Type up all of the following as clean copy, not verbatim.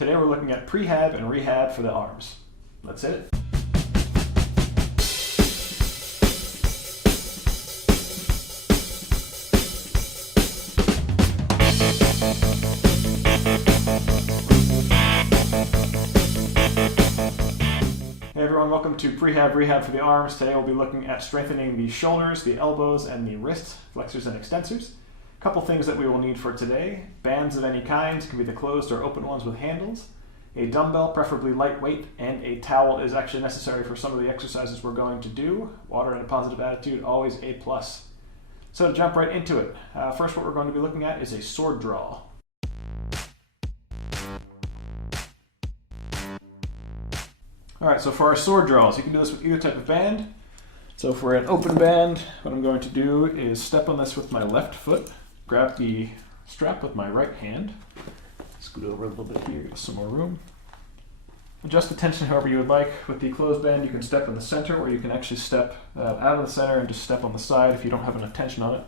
Today we're looking at prehab and rehab for the arms. Let's hit it. Hey everyone, welcome to Prehab Rehab for the arms. Today we'll be looking at strengthening the shoulders, the elbows, and the wrists, flexors and extensors. A couple things that we will need for today: bands of any kind, can be the closed or open ones with handles, a dumbbell, preferably lightweight, and a towel is actually necessary for some of the exercises we're going to do. Water and a positive attitude, always a plus. So to jump right into it, first what we're going to be looking at is a sword draw. Alright, so for our sword draws, you can do this with either type of band. So for an open band, what I'm going to do is step on this with my left foot, grab the strap with my right hand, scoot over a little bit here, get some more room. Adjust the tension however you would like. With the closed band, you can step in the center, or you can actually step out of the center and just step on the side if you don't have enough tension on it.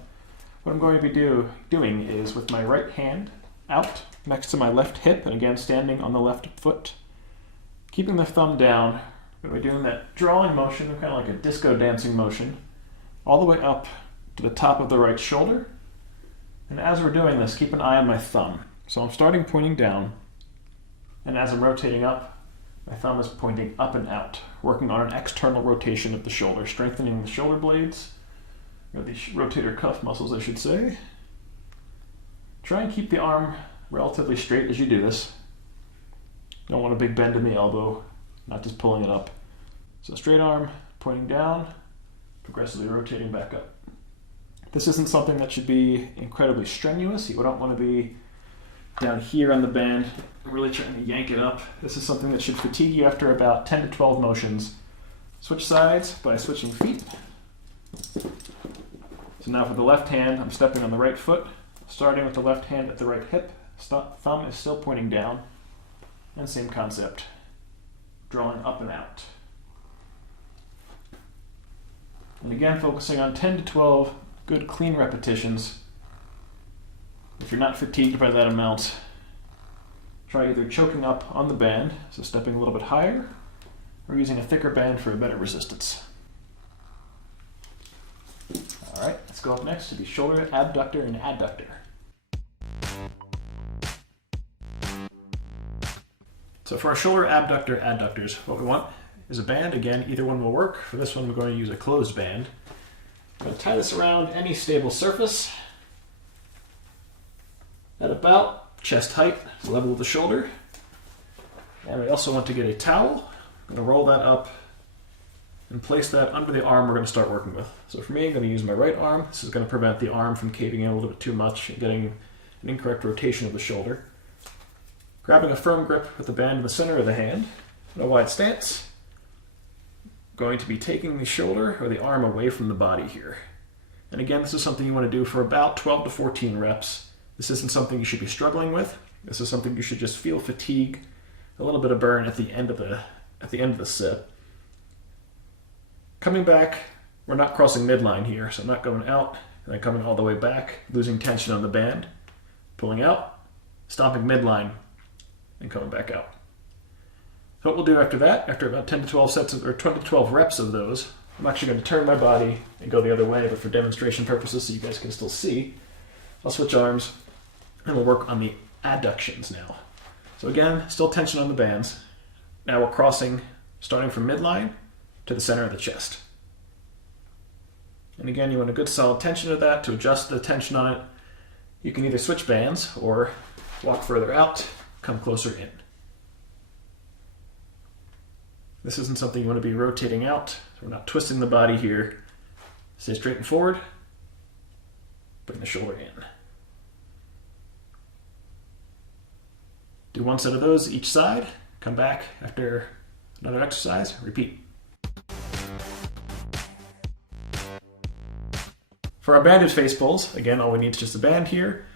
What I'm going to be doing is with my right hand out next to my left hip, and again standing on the left foot, keeping the thumb down. I'm going to be doing that drawing motion, kind of like a disco dancing motion, all the way up to the top of the right shoulder. And as we're doing this, keep an eye on my thumb. So I'm starting pointing down, and as I'm rotating up, my thumb is pointing up and out, working on an external rotation of the shoulder, strengthening the shoulder blades, or the rotator cuff muscles, I should say. Try and keep the arm relatively straight as you do this. Don't want a big bend in the elbow, not just pulling it up. So straight arm, pointing down, progressively rotating back up. This isn't something that should be incredibly strenuous. You don't want to be down here on the band, really trying to yank it up. This is something that should fatigue you after about 10 to 12 motions. Switch sides by switching feet. So now for the left hand, I'm stepping on the right foot, starting with the left hand at the right hip. Thumb is still pointing down. And same concept, drawing up and out. And again, focusing on 10 to 12 good clean repetitions. If you're not fatigued by that amount, try either choking up on the band, so stepping a little bit higher, or using a thicker band for a better resistance. All right, let's go up next to the shoulder abductor and adductor. So for our shoulder abductor adductors, what we want is a band. Again, either one will work. For this one, we're going to use a closed band. I'm going to tie this around any stable surface at about chest height, level with the shoulder. And we also want to get a towel. I'm going to roll that up and place that under the arm we're going to start working with. So for me, I'm going to use my right arm. This is going to prevent the arm from caving in a little bit too much and getting an incorrect rotation of the shoulder. Grabbing a firm grip with the band in the center of the hand, in a wide stance. Going to be taking the shoulder or the arm away from the body here. And again, this is something you want to do for about 12 to 14 reps. This isn't something you should be struggling with. This is something you should just feel fatigue, a little bit of burn at the end of the set. Coming back, we're not crossing midline here, so I'm not going out and then coming all the way back, losing tension on the band, pulling out, stomping midline, and coming back out. So what we'll do after that, after about 10 to 12 sets of, or 20 to 12 reps of those, I'm actually going to turn my body and go the other way, but for demonstration purposes so you guys can still see, I'll switch arms and we'll work on the adductions now. So again, still tension on the bands. Now we're crossing, starting from midline to the center of the chest. And again, you want a good solid tension of that. To adjust the tension on it, you can either switch bands or walk further out, come closer in. This isn't something you want to be rotating out, so we're not twisting the body here. Stay straight and forward, bring the shoulder in. Do one set of those each side, come back after another exercise, repeat. For our banded face pulls, again, all we need is just a band here.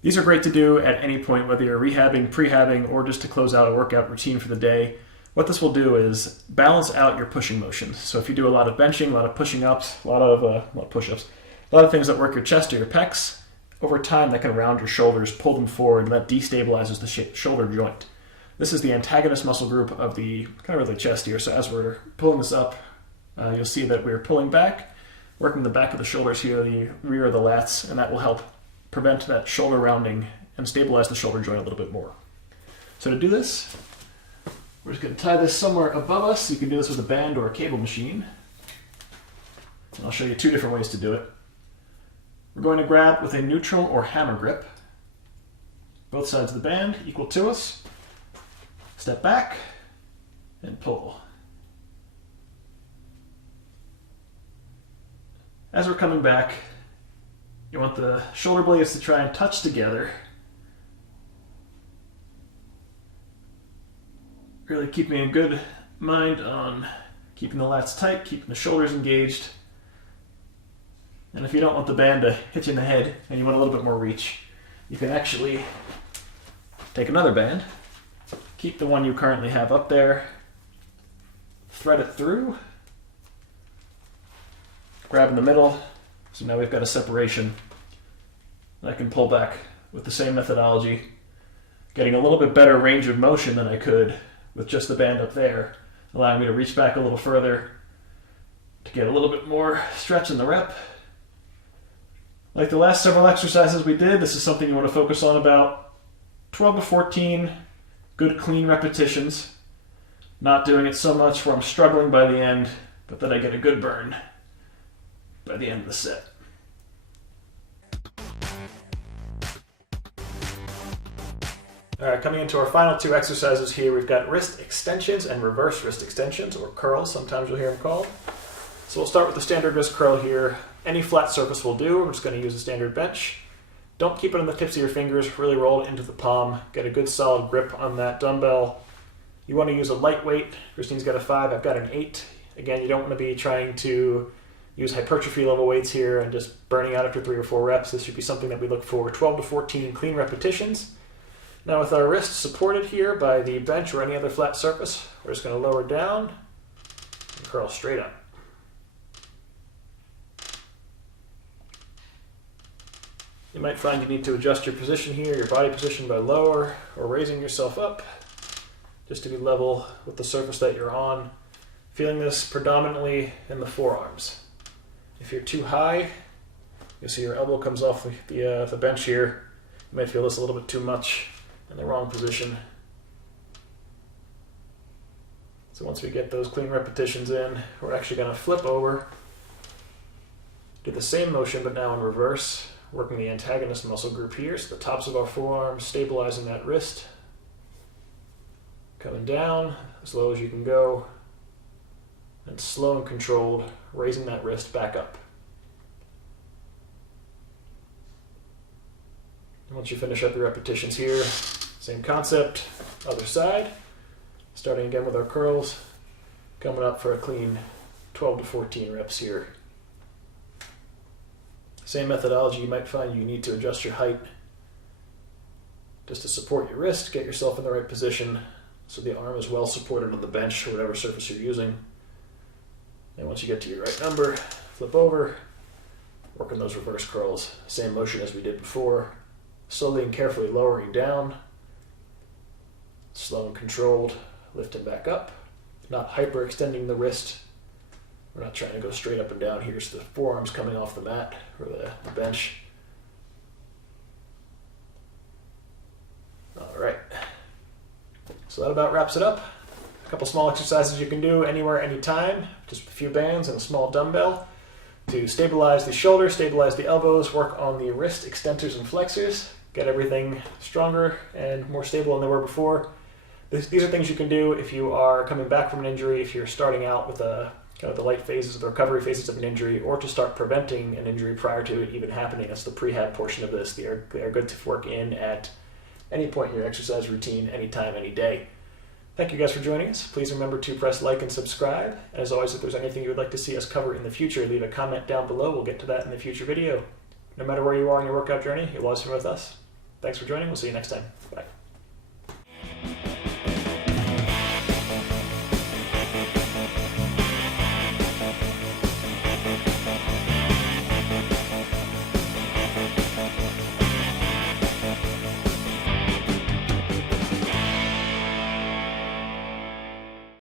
These are great to do at any point, whether you're rehabbing, prehabbing, or just to close out a workout routine for the day. What this will do is balance out your pushing motions. So if you do a lot of benching, a lot of pushing ups, a lot of push-ups, a lot of things that work your chest or your pecs, over time that can round your shoulders, pull them forward, and that destabilizes the shoulder joint. This is the antagonist muscle group of the chest here. So as we're pulling this up, you'll see that we're pulling back, working the back of the shoulders here, the rear of the lats, and that will help prevent that shoulder rounding and stabilize the shoulder joint a little bit more. So to do this, we're just going to tie this somewhere above us. You can do this with a band or a cable machine. And I'll show you 2 different ways to do it. We're going to grab with a neutral or hammer grip, both sides of the band equal to us. Step back and pull. As we're coming back, you want the shoulder blades to try and touch together. Really keeping a good mind on keeping the lats tight, keeping the shoulders engaged. And if you don't want the band to hit you in the head and you want a little bit more reach, you can actually take another band, keep the one you currently have up there, thread it through, grab in the middle, so now we've got a separation. And I can pull back with the same methodology, getting a little bit better range of motion than I could with just the band up there, allowing me to reach back a little further to get a little bit more stretch in the rep. Like the last several exercises we did, this is something you want to focus on about 12 to 14 good clean repetitions. Not doing it so much where I'm struggling by the end, but that I get a good burn by the end of the set. All right, coming into our final 2 exercises here, we've got wrist extensions and reverse wrist extensions, or curls, sometimes you'll hear them called. So we'll start with the standard wrist curl here. Any flat surface will do. We're just going to use a standard bench. Don't keep it on the tips of your fingers, really roll it into the palm. Get a good solid grip on that dumbbell. You want to use a lightweight. Christine's got a 5, I've got an 8. Again, you don't want to be trying to use hypertrophy level weights here and just burning out after 3 or 4 reps. This should be something that we look for 12 to 14 clean repetitions. Now with our wrists supported here by the bench or any other flat surface, we're just going to lower down and curl straight up. You might find you need to adjust your position here, your body position by lower or raising yourself up, just to be level with the surface that you're on. Feeling this predominantly in the forearms. If you're too high, you'll see your elbow comes off the bench here. You might feel this a little bit too much in the wrong position. So once we get those clean repetitions in, we're actually going to flip over, do the same motion but now in reverse, working the antagonist muscle group here, so the tops of our forearms, stabilizing that wrist, coming down as low as you can go, and slow and controlled, raising that wrist back up. And once you finish up your repetitions here, same concept, other side, starting again with our curls, coming up for a clean 12 to 14 reps here. Same methodology, you might find you need to adjust your height just to support your wrist, get yourself in the right position so the arm is well supported on the bench or whatever surface you're using. And once you get to your right number, flip over, working those reverse curls. Same motion as we did before, slowly and carefully lowering down, slow and controlled, lifting back up, not hyperextending the wrist. We're not trying to go straight up and down here, so the forearm's coming off the mat or the bench. All right. So that about wraps it up. A couple small exercises you can do anywhere, anytime. Just a few bands and a small dumbbell to stabilize the shoulder, stabilize the elbows, work on the wrist extensors and flexors, get everything stronger and more stable than they were before. These are things you can do if you are coming back from an injury, if you're starting out with the light phases, the recovery phases of an injury, or to start preventing an injury prior to it even happening. That's the prehab portion of this. They are good to work in at any point in your exercise routine, anytime, any day. Thank you guys for joining us. Please remember to press like and subscribe. And as always, if there's anything you would like to see us cover in the future, leave a comment down below. We'll get to that in the future video. No matter where you are in your workout journey, you'll always be with us. Thanks for joining. We'll see you next time. Bye.